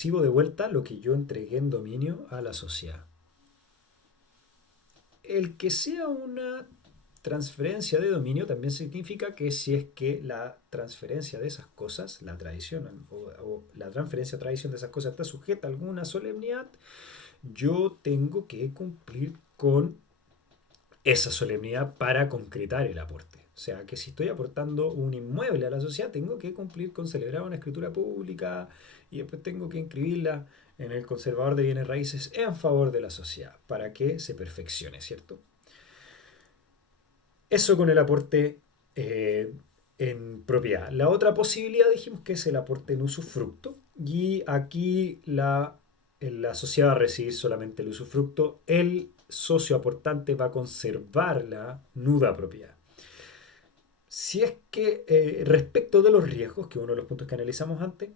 recibo de vuelta lo que yo entregué en dominio a la sociedad. El que sea una transferencia de dominio también significa que si es que la transferencia de esas cosas, la tradición o la transferencia o tradición de esas cosas está sujeta a alguna solemnidad, yo tengo que cumplir con esa solemnidad para concretar el aporte. O sea, que si estoy aportando un inmueble a la sociedad, tengo que cumplir con celebrar una escritura pública y después tengo que inscribirla en el conservador de bienes raíces en favor de la sociedad para que se perfeccione, ¿cierto? Eso con el aporte en propiedad. La otra posibilidad dijimos que es el aporte en usufructo y aquí la sociedad va a recibir solamente el usufructo, el socio aportante va a conservar la nuda propiedad. Si es que respecto de los riesgos, que es uno de los puntos que analizamos antes,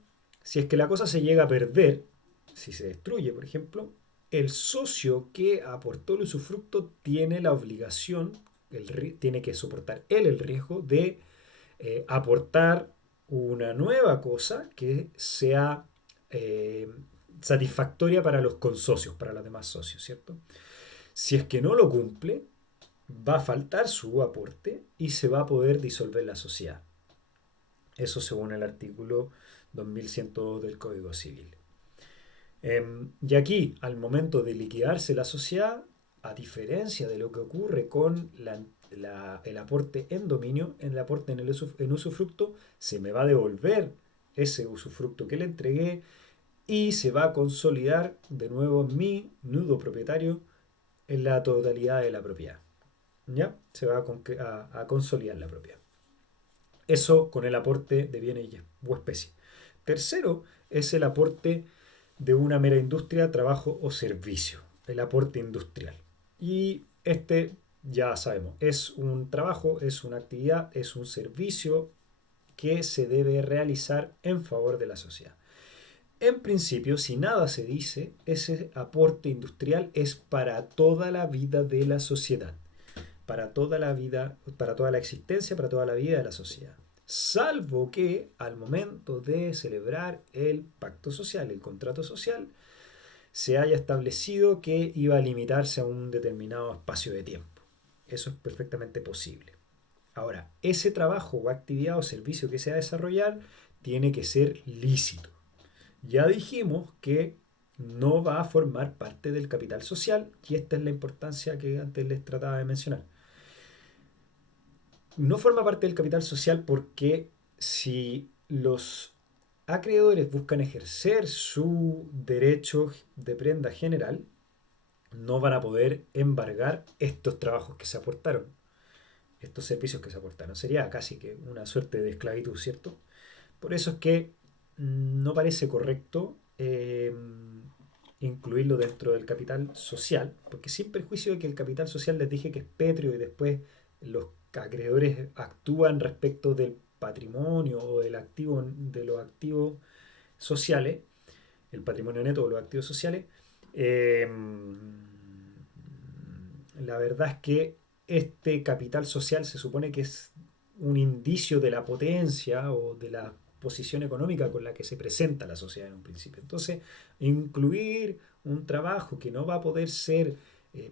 si es que la cosa se llega a perder, si se destruye, por ejemplo, el socio que aportó el usufructo tiene la obligación, tiene que soportar él el riesgo de aportar una nueva cosa que sea eh, satisfactoria para los consocios, para los demás socios, ¿cierto? Si es que no lo cumple, va a faltar su aporte y se va a poder disolver la sociedad. Eso según el artículo 2102 del Código Civil. Y aquí, al momento de liquidarse la sociedad, a diferencia de lo que ocurre con el aporte en dominio, en el aporte en usufructo, se me va a devolver ese usufructo que le entregué y se va a consolidar de nuevo mi nudo propietario en la totalidad de la propiedad. ¿Ya? Se va a consolidar la propiedad. Eso con el aporte de bienes o especie. Tercero es el aporte de una mera industria, trabajo o servicio, el aporte industrial. Y este, ya sabemos, es un trabajo, es una actividad, es un servicio que se debe realizar en favor de la sociedad. En principio, si nada se dice, ese aporte industrial es para toda la vida de la sociedad, para toda la vida, para toda la existencia, para toda la vida de la sociedad. Salvo que al momento de celebrar el pacto social, el contrato social, se haya establecido que iba a limitarse a un determinado espacio de tiempo. Eso es perfectamente posible. Ahora, ese trabajo o actividad o servicio que se va a desarrollar tiene que ser lícito. Ya dijimos que no va a formar parte del capital social y esta es la importancia que antes les trataba de mencionar. No forma parte del capital social porque si los acreedores buscan ejercer su derecho de prenda general, no van a poder embargar estos trabajos que se aportaron, estos servicios que se aportaron. Sería casi que una suerte de esclavitud, ¿cierto? Por eso es que no parece correcto incluirlo dentro del capital social, porque sin perjuicio de que el capital social les dije que es pétreo y después los acreedores actúan respecto del patrimonio o del activo, de los activos sociales, el patrimonio neto o los activos sociales, eh, la verdad es que este capital social se supone que es un indicio de la potencia o de la posición económica con la que se presenta la sociedad en un principio. Entonces, incluir un trabajo que no va a poder ser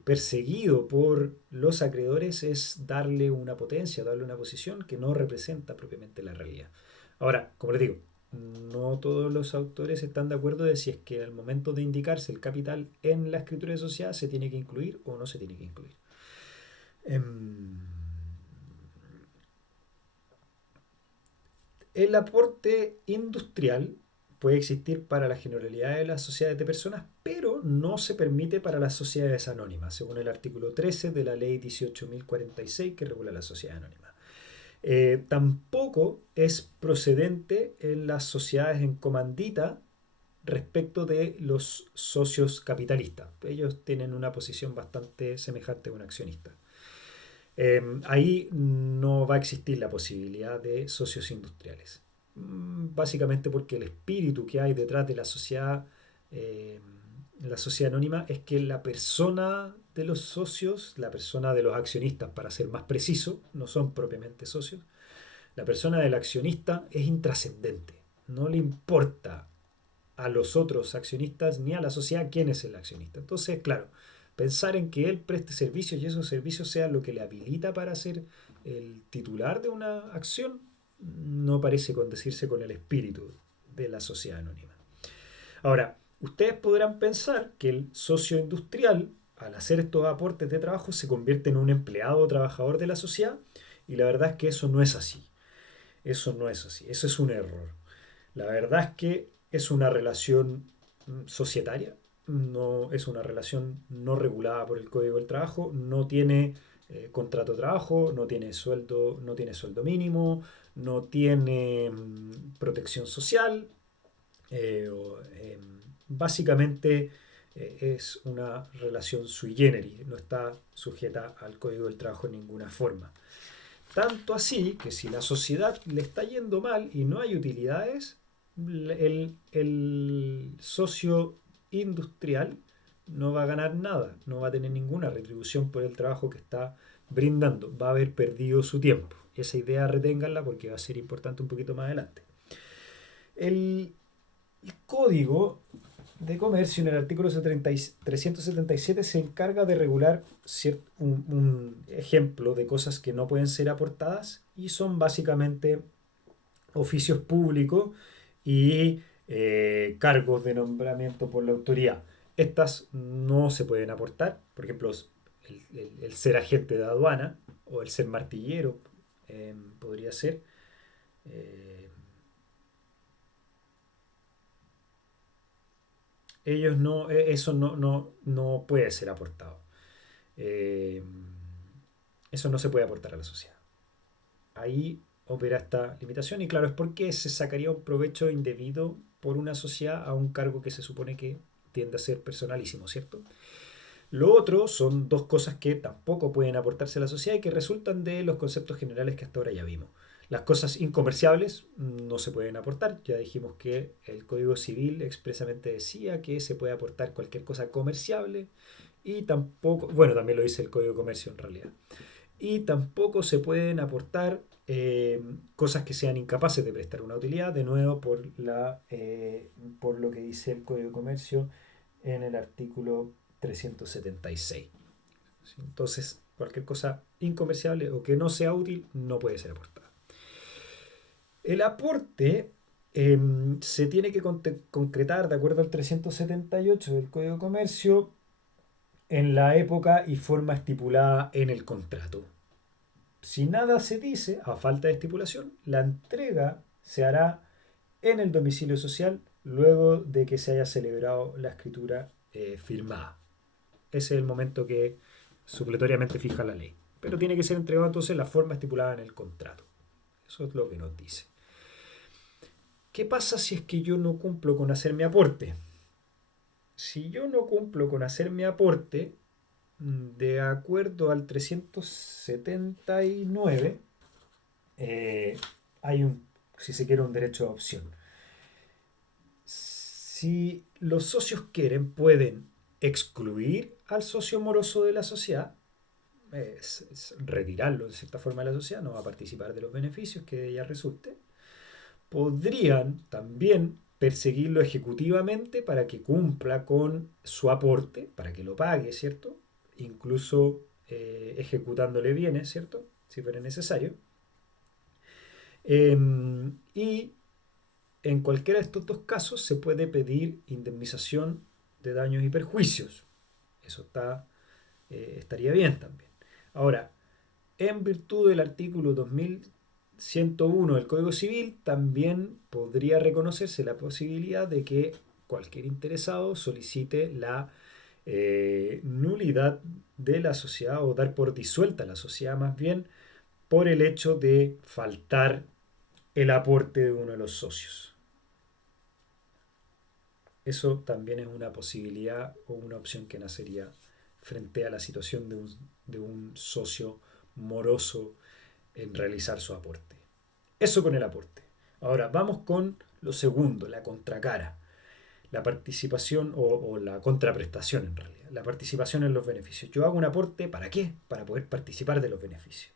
perseguido por los acreedores es darle una potencia, darle una posición que no representa propiamente la realidad. Ahora, como les digo, no todos los autores están de acuerdo de si es que al momento de indicarse el capital en la escritura de sociedad se tiene que incluir o no se tiene que incluir. Em, El aporte industrial puede existir para la generalidad de las sociedades de personas, pero no se permite para las sociedades anónimas, según el artículo 13 de la ley 18.046 que regula la sociedad anónima. Tampoco es procedente en las sociedades en comandita respecto de los socios capitalistas. Ellos tienen una posición bastante semejante a un accionista. Ahí no va a existir la posibilidad de socios industriales. Básicamente porque el espíritu que hay detrás de eh, la sociedad anónima es que la persona de los socios, la persona de los accionistas, para ser más preciso, no son propiamente socios, la persona del accionista es intrascendente. No le importa a los otros accionistas ni a la sociedad quién es el accionista. Entonces, claro, pensar en que él preste servicios y esos servicios sean lo que le habilita para ser el titular de una acción no parece condecirse con el espíritu de la sociedad anónima. Ahora, ustedes podrán pensar que el socio industrial, al hacer estos aportes de trabajo, se convierte en un empleado o trabajador de la sociedad, y la verdad es que eso no es así. Eso no es así. Eso es un error. La verdad es que es una relación societaria, no es una relación no regulada por el Código del Trabajo, no tiene contrato de trabajo, no tiene sueldo mínimo, no tiene protección social, básicamente es una relación sui generis, no está sujeta al Código del Trabajo en ninguna forma. Tanto así que si la sociedad le está yendo mal y no hay utilidades, el socio industrial no va a ganar nada, no va a tener ninguna retribución por el trabajo que está brindando, va a haber perdido su tiempo. Esa idea reténganla porque va a ser importante un poquito más adelante. El código de comercio en el artículo 377 se encarga de regular un ejemplo de cosas que no pueden ser aportadas y son básicamente oficios públicos y cargos de nombramiento por la autoridad. Estas no se pueden aportar, por ejemplo, el ser agente de aduana o el ser martillero podría ser. Eh, ellos no, eso no puede ser aportado. Eh, eso no se puede aportar a la sociedad. Ahí opera esta limitación y claro, es porque se sacaría un provecho indebido por una sociedad a un cargo que se supone que tiende a ser personalísimo, ¿cierto? Lo otro son dos cosas que tampoco pueden aportarse a la sociedad y que resultan de los conceptos generales que hasta ahora ya vimos. Las cosas incomerciables no se pueden aportar. Ya dijimos que el Código Civil expresamente decía que se puede aportar cualquier cosa comerciable y tampoco, bueno, también lo dice el Código de Comercio en realidad. Y tampoco se pueden aportar cosas que sean incapaces de prestar una utilidad, de nuevo por lo que dice el Código de Comercio en el artículo 376. ¿Sí? Entonces, cualquier cosa incomerciable o que no sea útil no puede ser aportada. El aporte se tiene que concretar de acuerdo al 378 del Código de Comercio en la época y forma estipulada en el contrato. Si nada se dice, a falta de estipulación, la entrega se hará en el domicilio social luego de que se haya celebrado la escritura firmada. Ese es el momento que supletoriamente fija la ley. Pero tiene que ser entregado entonces en la forma estipulada en el contrato. Eso es lo que nos dice. ¿Qué pasa si es que yo no cumplo con hacer mi aporte? Si yo no cumplo con hacer mi aporte, de acuerdo al 379, eh, hay si se quiere, un derecho de opción. Si los socios quieren, pueden excluir al socio moroso de la sociedad, es retirarlo de cierta forma de la sociedad, no va a participar de los beneficios que de ella resulte. Podrían también perseguirlo ejecutivamente para que cumpla con su aporte, para que lo pague, ¿cierto? Incluso ejecutándole bienes, ¿cierto? Si fuera necesario. Y en cualquiera de estos dos casos se puede pedir indemnización de daños y perjuicios. Eso estaría bien también. Ahora, en virtud del artículo 2101 del Código Civil, también podría reconocerse la posibilidad de que cualquier interesado solicite la nulidad de la sociedad o dar por disuelta la sociedad más bien por el hecho de faltar el aporte de uno de los socios. Eso también es una posibilidad o una opción que nacería frente a la situación de un socio moroso en realizar su aporte. Eso con el aporte. Ahora vamos con lo segundo, la contracara, la participación o la contraprestación en realidad, la participación en los beneficios. Yo hago un aporte, ¿para qué? Para poder participar de los beneficios.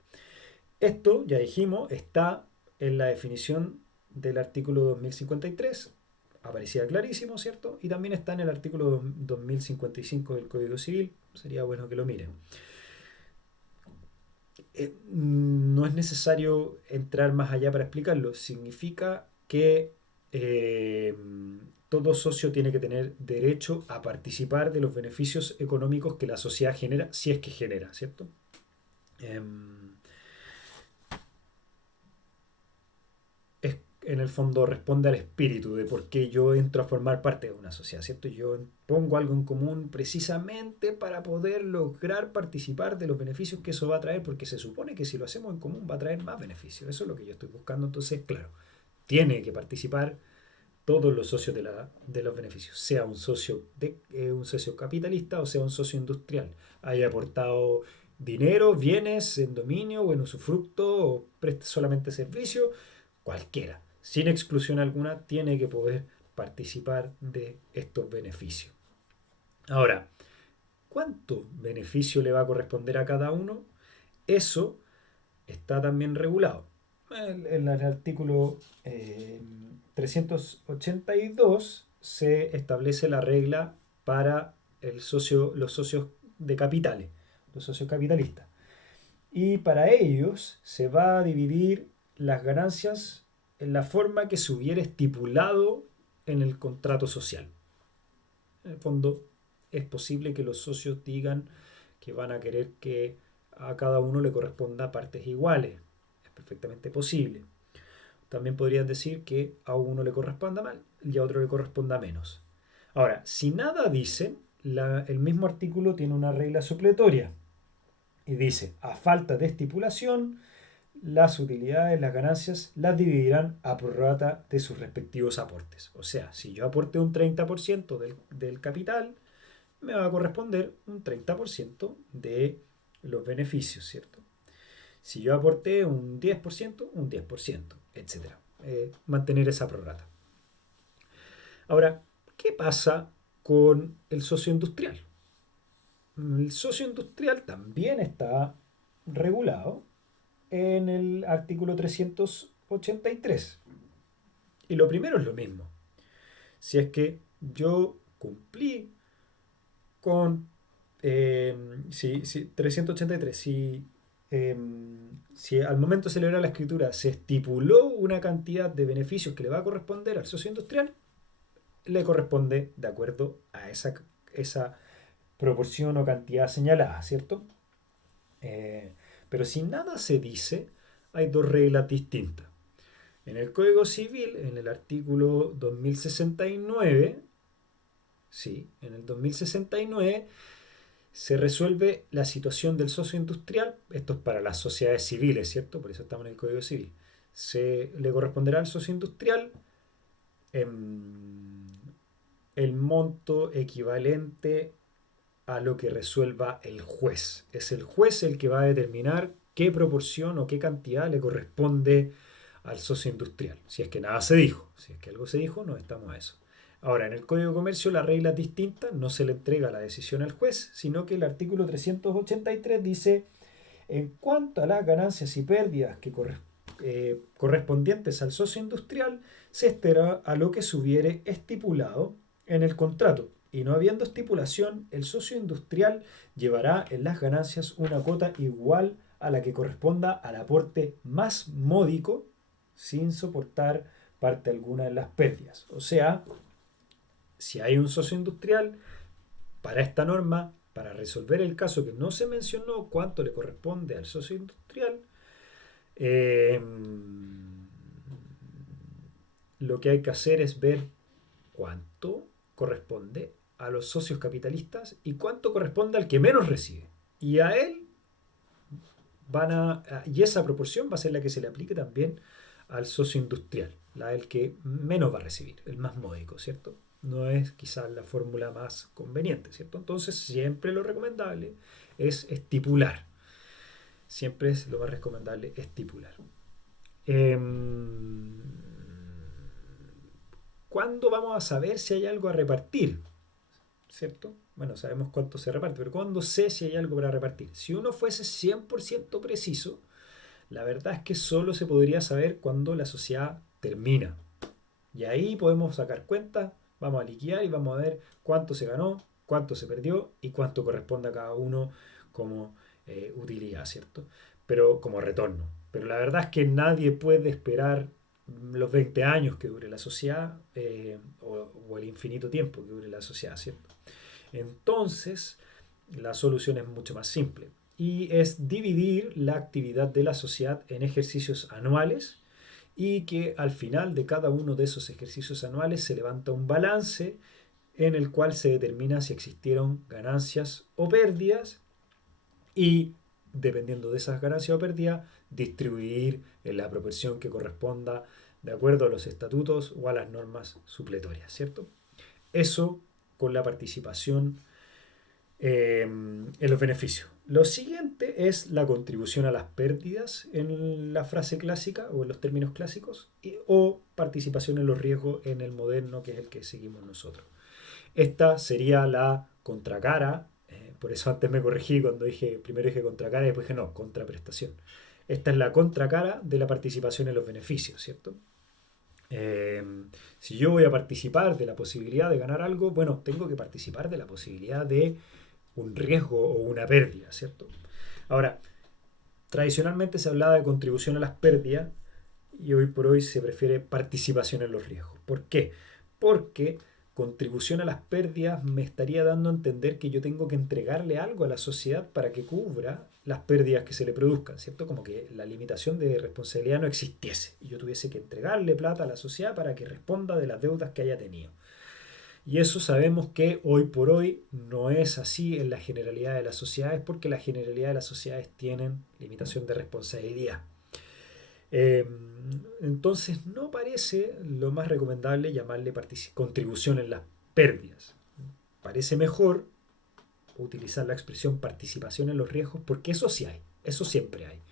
Esto, ya dijimos, está en la definición del artículo 2053, aparecía clarísimo, ¿cierto? Y también está en el artículo 2055 del Código Civil, sería bueno que lo miren. No es necesario entrar más allá para explicarlo, significa que eh, todo socio tiene que tener derecho a participar de los beneficios económicos que la sociedad genera, si es que genera, ¿cierto? Em, en el fondo responde al espíritu de por qué yo entro a formar parte de una sociedad, ¿cierto? Yo pongo algo en común precisamente para poder lograr participar de los beneficios que eso va a traer, porque se supone que si lo hacemos en común va a traer más beneficios. Eso es lo que yo estoy buscando. Entonces, claro, tiene que participar todos los socios de los beneficios, sea un socio capitalista o sea un socio industrial, haya aportado dinero, bienes en dominio o en usufructo o preste solamente servicio, cualquiera, sin exclusión alguna, tiene que poder participar de estos beneficios. Ahora, ¿cuánto beneficio le va a corresponder a cada uno? Eso está también regulado. En el artículo 382 se establece la regla para los socios de capitales, los socios capitalistas. Y para ellos se va a dividir las ganancias en la forma que se hubiera estipulado en el contrato social. En el fondo, es posible que los socios digan que van a querer que a cada uno le corresponda partes iguales. Es perfectamente posible. También podrían decir que a uno le corresponda mal y a otro le corresponda menos. Ahora, si nada dicen, el mismo artículo tiene una regla supletoria y dice, a falta de estipulación, las utilidades, las ganancias, las dividirán a prorrata de sus respectivos aportes. O sea, si yo aporté un 30% del capital, me va a corresponder un 30% de los beneficios, ¿cierto? Si yo aporté un 10%, etcétera. Mantener esa prorrata. Ahora, ¿qué pasa con el socio industrial? El socio industrial también está regulado en el artículo 383. Y lo primero es lo mismo. Si es que yo cumplí con 383, eh, si al momento de celebrar la escritura se estipuló una cantidad de beneficios que le va a corresponder al socio industrial, le corresponde de acuerdo a esa proporción o cantidad señalada, ¿cierto? Eh, pero si nada se dice, hay dos reglas distintas. En el Código Civil, en el artículo 2069, sí, en el 2069 se resuelve la situación del socio industrial. Esto es para las sociedades civiles, ¿cierto? Por eso estamos en el Código Civil. Se le corresponderá al socio industrial el monto equivalente a lo que resuelva el juez. Es el juez el que va a determinar qué proporción o qué cantidad le corresponde al socio industrial. Si es que nada se dijo. Si es que algo se dijo, no estamos a eso. Ahora, en el Código de Comercio la regla es distinta, no se le entrega la decisión al juez, sino que el artículo 383 dice, en cuanto a las ganancias y pérdidas correspondientes al socio industrial, se estará a lo que se hubiere estipulado en el contrato. Y no habiendo estipulación, el socio industrial llevará en las ganancias una cuota igual a la que corresponda al aporte más módico, sin soportar parte alguna en las pérdidas. O sea, si hay un socio industrial, para esta norma, para resolver el caso que no se mencionó cuánto le corresponde al socio industrial, eh, lo que hay que hacer es ver cuánto corresponde a los socios capitalistas y cuánto corresponde al que menos recibe. Y a él y esa proporción va a ser la que se le aplique también al socio industrial, el que menos va a recibir, el más módico, ¿cierto? No es quizás la fórmula más conveniente, ¿cierto? Entonces siempre lo recomendable es estipular. Siempre es lo más recomendable estipular. Eh, ¿Cuándo vamos a saber si hay algo a repartir? ¿Cierto? Bueno, sabemos cuánto se reparte, pero ¿cuándo sé si hay algo para repartir? Si uno fuese 100% preciso, la verdad es que solo se podría saber cuando la sociedad termina. Y ahí podemos sacar cuentas, vamos a liquidar y vamos a ver cuánto se ganó, cuánto se perdió y cuánto corresponde a cada uno como utilidad, ¿cierto? Pero como retorno. Pero la verdad es que nadie puede esperar los 20 años que dure la sociedad o el infinito tiempo que dure la sociedad, ¿cierto? Entonces, la solución es mucho más simple y es dividir la actividad de la sociedad en ejercicios anuales y que al final de cada uno de esos ejercicios anuales se levanta un balance en el cual se determina si existieron ganancias o pérdidas y dependiendo de esas ganancias o pérdidas distribuir en la proporción que corresponda de acuerdo a los estatutos o a las normas supletorias, ¿cierto? Eso con la participación en los beneficios. Lo siguiente es la contribución a las pérdidas en la frase clásica o en los términos clásicos o participación en los riesgos en el moderno que es el que seguimos nosotros. Esta sería la contracara, por eso antes me corregí cuando dije, primero dije contracara y después dije no, contraprestación. Esta es la contracara de la participación en los beneficios, ¿cierto? Eh, si yo voy a participar de la posibilidad de ganar algo, bueno, tengo que participar de la posibilidad de un riesgo o una pérdida, ¿cierto? Ahora, tradicionalmente se hablaba de contribución a las pérdidas y hoy por hoy se prefiere participación en los riesgos. ¿Por qué? Porque contribución a las pérdidas me estaría dando a entender que yo tengo que entregarle algo a la sociedad para que cubra las pérdidas que se le produzcan, ¿cierto? Como que la limitación de responsabilidad no existiese y yo tuviese que entregarle plata a la sociedad para que responda de las deudas que haya tenido. Y eso sabemos que hoy por hoy no es así en la generalidad de las sociedades porque la generalidad de las sociedades tienen limitación de responsabilidad. Eh, entonces no parece lo más recomendable llamarle contribución en las pérdidas. Parece mejor utilizar la expresión participación en los riesgos porque eso sí hay, eso siempre hay.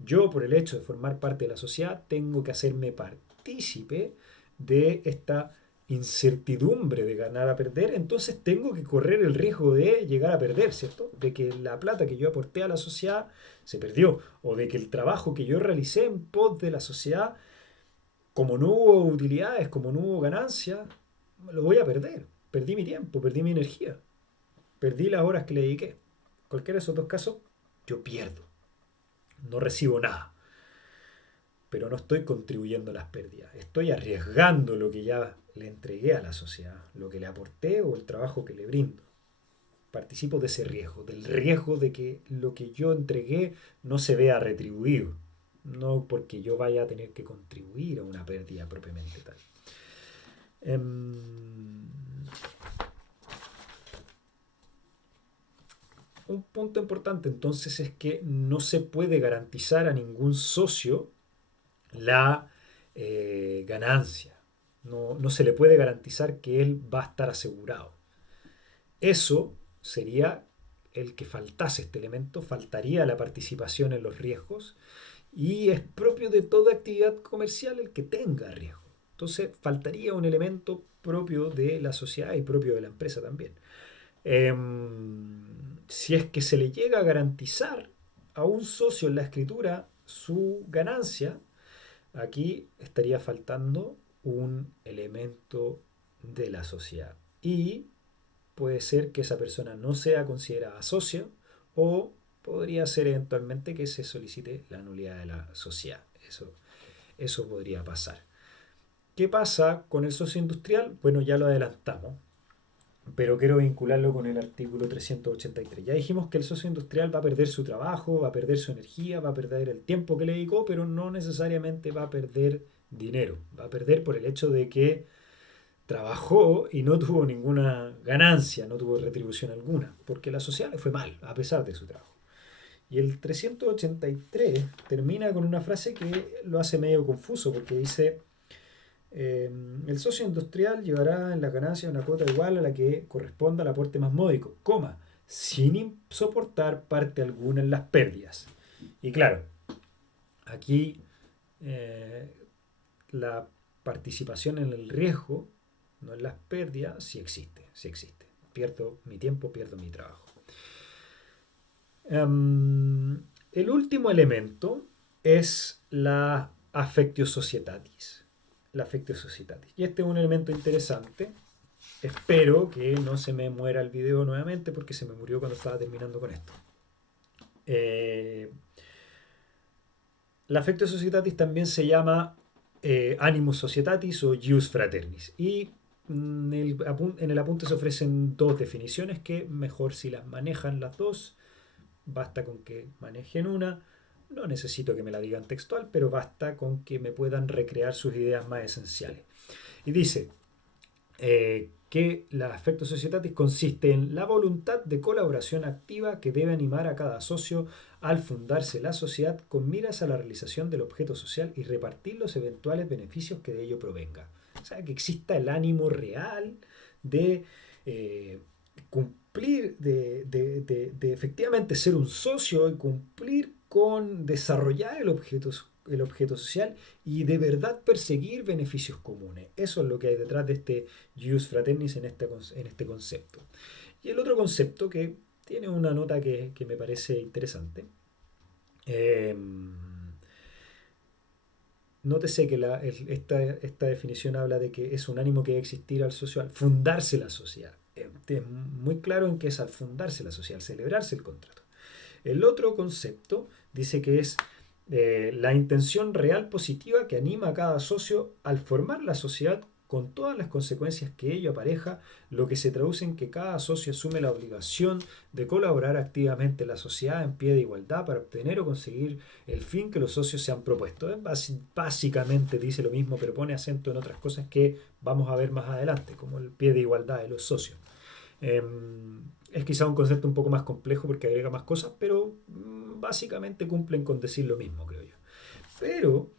Yo por el hecho de formar parte de la sociedad tengo que hacerme partícipe de esta incertidumbre de ganar a perder, entonces tengo que correr el riesgo de llegar a perder, ¿cierto? De que la plata que yo aporté a la sociedad se perdió, o de que el trabajo que yo realicé en pos de la sociedad, como no hubo utilidades, como no hubo ganancia, lo voy a perder. Perdí mi tiempo, perdí mi energía, perdí las horas que le dediqué. Cualquiera de esos dos casos, yo pierdo, no recibo nada. Pero no estoy contribuyendo a las pérdidas. Estoy arriesgando lo que ya le entregué a la sociedad, lo que le aporté o el trabajo que le brindo. Participo de ese riesgo, del riesgo de que lo que yo entregué no se vea retribuido, no porque yo vaya a tener que contribuir a una pérdida propiamente tal. Un punto importante entonces es que no se puede garantizar a ningún socio la ganancia. No, no se le puede garantizar que él va a estar asegurado. Eso sería el que faltase este elemento, faltaría la participación en los riesgos y es propio de toda actividad comercial el que tenga riesgo. Entonces faltaría un elemento propio de la sociedad y propio de la empresa también. Si es que se le llega a garantizar a un socio en la escritura su ganancia, aquí estaría faltando un elemento de la sociedad. Y puede ser que esa persona no sea considerada socio o podría ser eventualmente que se solicite la nulidad de la sociedad. Eso podría pasar. ¿Qué pasa con el socio industrial? Bueno, ya lo adelantamos, pero quiero vincularlo con el artículo 383. Ya dijimos que el socio industrial va a perder su trabajo, va a perder su energía, va a perder el tiempo que le dedicó, pero no necesariamente va a perder dinero. Va a perder por el hecho de que trabajó y no tuvo ninguna ganancia, no tuvo retribución alguna, porque la sociedad le fue mal, a pesar de su trabajo. Y el 383 termina con una frase que lo hace medio confuso, porque dice, el socio industrial llevará en las ganancias una cuota igual a la que corresponda al aporte más módico, coma, sin soportar parte alguna en las pérdidas. Y claro, aquí eh, la participación en el riesgo, no en las pérdidas, sí existe, sí existe. Pierdo mi tiempo, pierdo mi trabajo. El último elemento es la affectio societatis. la affectio societatis. Y este es un elemento interesante. Espero que no se me muera el video nuevamente porque se me murió cuando estaba terminando con esto. Eh, la affectio societatis también se llama animus societatis o jus fraternis. Y en el apunte se ofrecen dos definiciones que mejor si las manejan las dos. Basta con que manejen una. No necesito que me la digan textual, pero basta con que me puedan recrear sus ideas más esenciales. Y dice que la affectio societatis consiste en la voluntad de colaboración activa que debe animar a cada socio al fundarse la sociedad con miras a la realización del objeto social y repartir los eventuales beneficios que de ello provenga. O sea, que exista el ánimo real de eh, cumplir, de efectivamente ser un socio y cumplir con desarrollar el objeto social y de verdad perseguir beneficios comunes. Eso es lo que hay detrás de este jus fraternis en este concepto. Y el otro concepto que tiene una nota que me parece interesante. Eh, Nótese que esta definición habla de que es un ánimo que debe existir al socio al fundarse la sociedad. Es muy claro en que es al fundarse la sociedad, al celebrarse el contrato. El otro concepto dice que es la intención real positiva que anima a cada socio al formar la sociedad con todas las consecuencias que ello apareja, lo que se traduce en que cada socio asume la obligación de colaborar activamente en la sociedad en pie de igualdad para obtener o conseguir el fin que los socios se han propuesto. Básicamente dice lo mismo, pero pone acento en otras cosas que vamos a ver más adelante, como el pie de igualdad de los socios. Eh, es quizá un concepto un poco más complejo porque agrega más cosas, pero básicamente cumplen con decir lo mismo, creo yo. Pero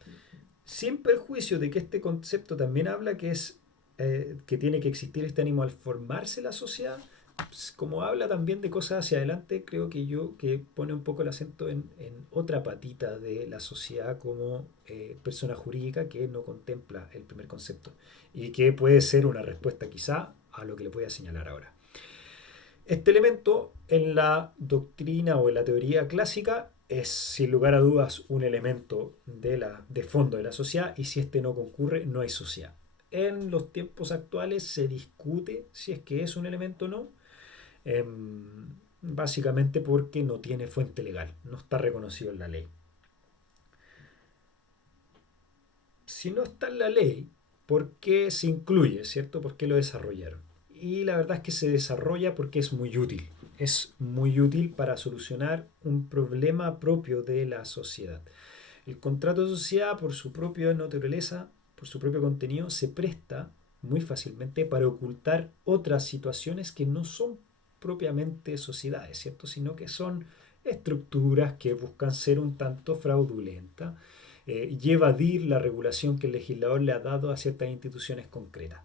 sin perjuicio de que este concepto también habla que tiene que existir este ánimo al formarse la sociedad, pues, como habla también de cosas hacia adelante, creo que pone un poco el acento en otra patita de la sociedad como persona jurídica que no contempla el primer concepto y que puede ser una respuesta quizá a lo que le voy a señalar ahora. Este elemento en la doctrina o en la teoría clásica es sin lugar a dudas un elemento de fondo de la sociedad y si este no concurre no hay sociedad. En los tiempos actuales se discute si es que es un elemento o no, eh, básicamente porque no tiene fuente legal, no está reconocido en la ley. Si no está en la ley, ¿por qué se incluye, cierto? ¿Por qué lo desarrollaron? Y la verdad es que se desarrolla porque es muy útil. Es muy útil para solucionar un problema propio de la sociedad. El contrato de sociedad, por su propia naturaleza, por su propio contenido, se presta muy fácilmente para ocultar otras situaciones que no son propiamente sociedades, ¿cierto? Sino que son estructuras que buscan ser un tanto fraudulentas y evadir la regulación que el legislador le ha dado a ciertas instituciones concretas.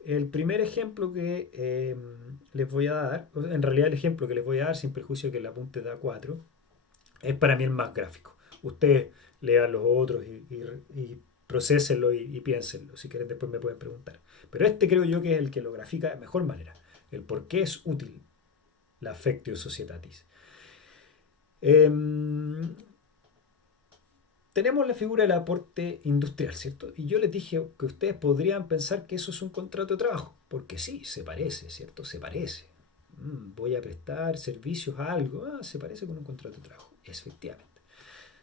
El primer ejemplo que les voy a dar, en realidad el ejemplo que les voy a dar, sin perjuicio que el apunte da 4, es para mí el más gráfico. Ustedes lean los otros y procesenlo y piénsenlo. Si quieren después me pueden preguntar. Pero este creo yo que es el que lo grafica de mejor manera. El por qué es útil la affectio societatis. Eh, Tenemos la figura del aporte industrial, ¿cierto? Y yo les dije que ustedes podrían pensar que eso es un contrato de trabajo, porque sí, se parece, ¿cierto? Se parece. Voy a prestar servicios a algo, se parece con un contrato de trabajo, efectivamente.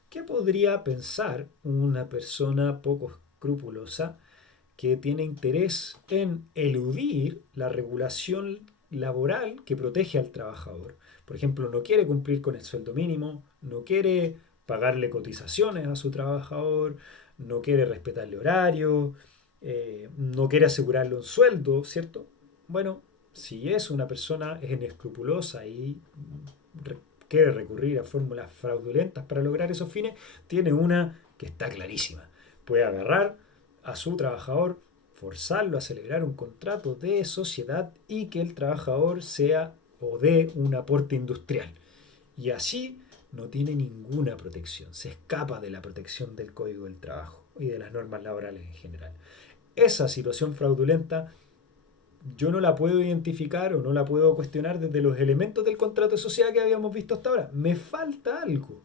¿Qué podría pensar una persona poco escrupulosa que tiene interés en eludir la regulación laboral que protege al trabajador? Por ejemplo, no quiere cumplir con el sueldo mínimo, no quiere pagarle cotizaciones a su trabajador, no quiere respetarle horario, no quiere asegurarle un sueldo, ¿cierto? Bueno, si es una persona inescrupulosa y quiere recurrir a fórmulas fraudulentas para lograr esos fines, tiene una que está clarísima. Puede agarrar a su trabajador, forzarlo a celebrar un contrato de sociedad y que el trabajador sea o dé un aporte industrial. Y así no tiene ninguna protección, se escapa de la protección del Código del Trabajo y de las normas laborales en general. Esa situación fraudulenta yo no la puedo identificar o no la puedo cuestionar desde los elementos del contrato de sociedad que habíamos visto hasta ahora. Me falta algo.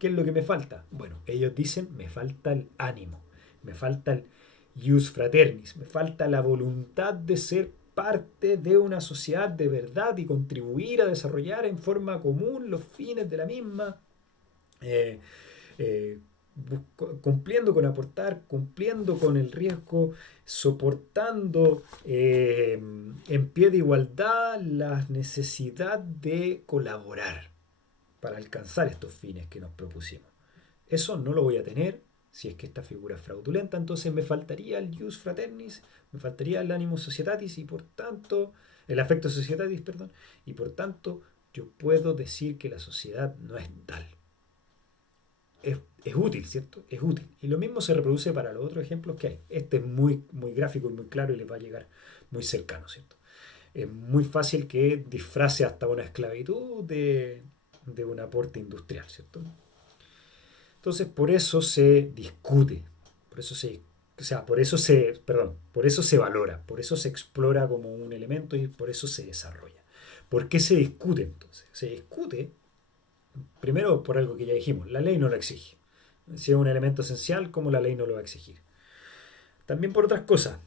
¿Qué es lo que me falta? Bueno, ellos dicen, me falta el ánimo, me falta ius fraternis, me falta la voluntad de ser parte de una sociedad de verdad y contribuir a desarrollar en forma común los fines de la misma, eh, eh, cumpliendo con aportar, cumpliendo con el riesgo, soportando en pie de igualdad la necesidad de colaborar para alcanzar estos fines que nos propusimos. Eso no lo voy a tener si es que esta figura es fraudulenta, entonces me faltaría el jus fraternis, me faltaría el animus societatis y por tanto, el affecto societatis, perdón, y por tanto yo puedo decir que la sociedad no es tal. Es útil, ¿cierto? Es útil. Y lo mismo se reproduce para los otros ejemplos que hay. Este es muy, muy gráfico y muy claro y les va a llegar muy cercano, ¿cierto? Es muy fácil que disfrace hasta una esclavitud de un aporte industrial, ¿cierto? Entonces, por eso se discute, por eso se, o sea, por eso se valora, por eso se explora como un elemento y por eso se desarrolla. ¿Por qué se discute entonces? Se discute, primero, por algo que ya dijimos, la ley no lo exige. Si es un elemento esencial, ¿cómo la ley no lo va a exigir? También por otras cosas.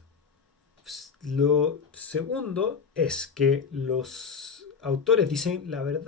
Lo segundo es que los autores dicen la verdad